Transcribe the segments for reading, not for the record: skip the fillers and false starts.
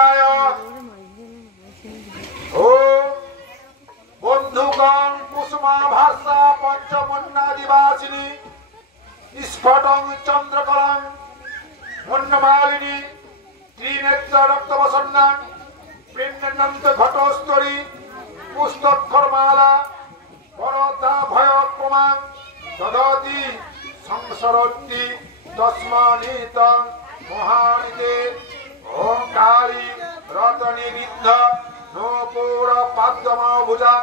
চণ্ডিকায় ওম বন্ধুগণ কুসুমা ভাষা পঞ্চমন্নাদিবাসিনী স্ফটং চন্দ্রকলং মন্নমালিনী ত্রিনেত্র রক্তবসন্না প্রেমনন্ত ঘটস্তরী পুস্তক্ষরমালা পরতা ভয় প্রমাণ দদতি সংসরতি তস্মানিতং মহানিতে ওম কালী রতনী বিদ্ধ নূপুর পাদ্মভুজা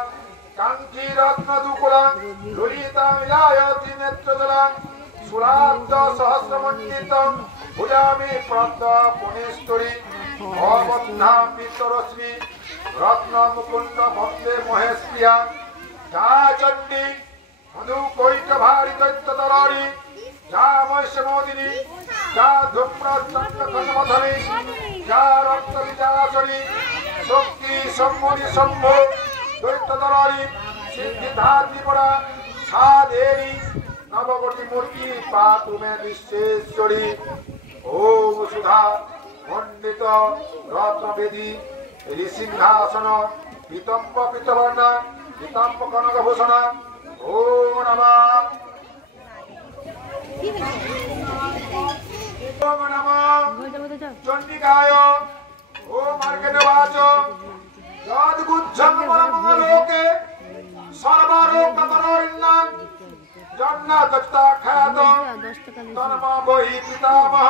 কাঙ্কি রত্ন দুকুলাং ললিতাং ইয়ায়তি নেত্রজলাং সুরাব্দ সহস্রমণ্ডিতং ভুজামি প্রান্ত পুনেশ্বরী অবদ্ধাম পিতরশ্রী রত্ন মুকুন্দ বন্দে মহেশপ্রিয়া যা চণ্ডী মধু কৈট ভারি দৈত্যতরারি যা মহিষমোদিনী যা ধূম্র চন্দ্রখণ্ডমধনী যা রক্ত বিজাসনী শক্তি সম্মনি শম্ভো দৈত্যতরারি সিদ্ধিধাত্রিপরা সাধেরি নবকোটি মূর্তি পাতু মে বিশ্বেশ্বরী ওম সুধা মণ্ডিত রত্নবেদী ঋষিংহাসন পীতম্ব পীতবর্ণ পীতাম্ব কনকভূষণ ওম নমঃ ওম নমঃ চণ্ডিকায় ওম মার্কেটবাচ যদ্গুচ্ছং পরমলোকে সর্বরোগতরণ্যং জন্নাদত্তা খ্যাত তন্ম বহি পিতামহ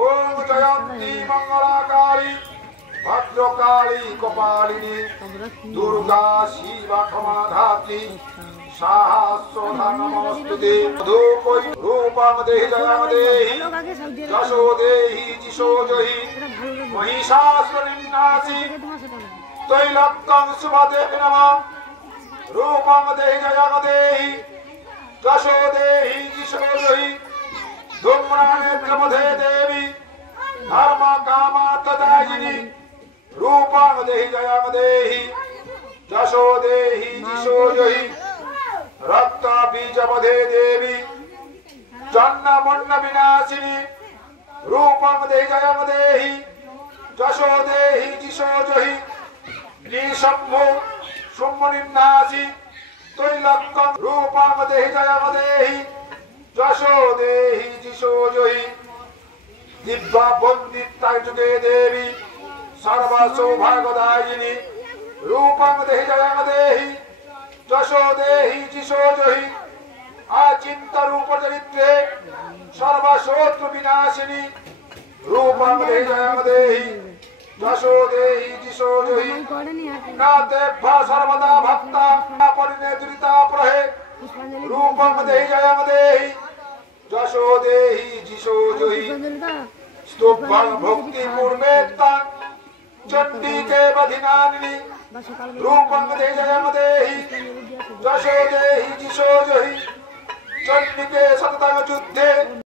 ওম জয়ন্তী মঙ্গলাকালী ভদ্রকালী কপালিনী দুর্গা শিবা ক্ষমাধাত্রী সাহস্রধা নমস্তুতে ধূপৈ রূপং দেহি জয়ং দেহি যশো দেহি যিশো জহি মহিষাসুরনিন্নাসি তৈলক্কং শুভদেবী নমঃ রূপং দেহি জয়ং দেহি যশো দেহি যিশো জহি ধূম্রানেত্রমধে দেবী ধর্ম কামার্থদায়িনী রূপং দেহি জয়ং দেহি যশো দেহি যিশো জহি রক্ত বীজবধে দেবী জন্ম মন্ন বিনাশিনী রূপং দেহি জয়ং দেহি যশো দেহি যিশো জহি নিঃশম্ভু শুম্ভনিন্নাসি তৈলক্কং রূপং দেহি জয়ং দেহি যশো দেহি যিশো জহি দিব্যা বন্দিতা যুগে দেবী সর্ব সৌভাগ্যদায়িনী রূপং দেহি জয়ং দেহি যশো দেহি যিশো জহি আচিন্ত রূপ চরিত্রে সর্ব শত্রু বিনাশিনী রূপং দেহি জয়ং দেহি যশো দেহি যিশো জহি নাতেভ্য সর্বদা ভক্তা পরিনেত্রিতা প্রহে রূপং দেহি জয়ং দেহি যশো দেহি যিশো জহি স্তোভং ভক্তি পূর্বেত্তাং চণ্ডীকে বধিনানিনী রূপং দেহি জয়ং দেহি যশো দেহি যিশো জহি চণ্ডীকে সততং যুদ্ধে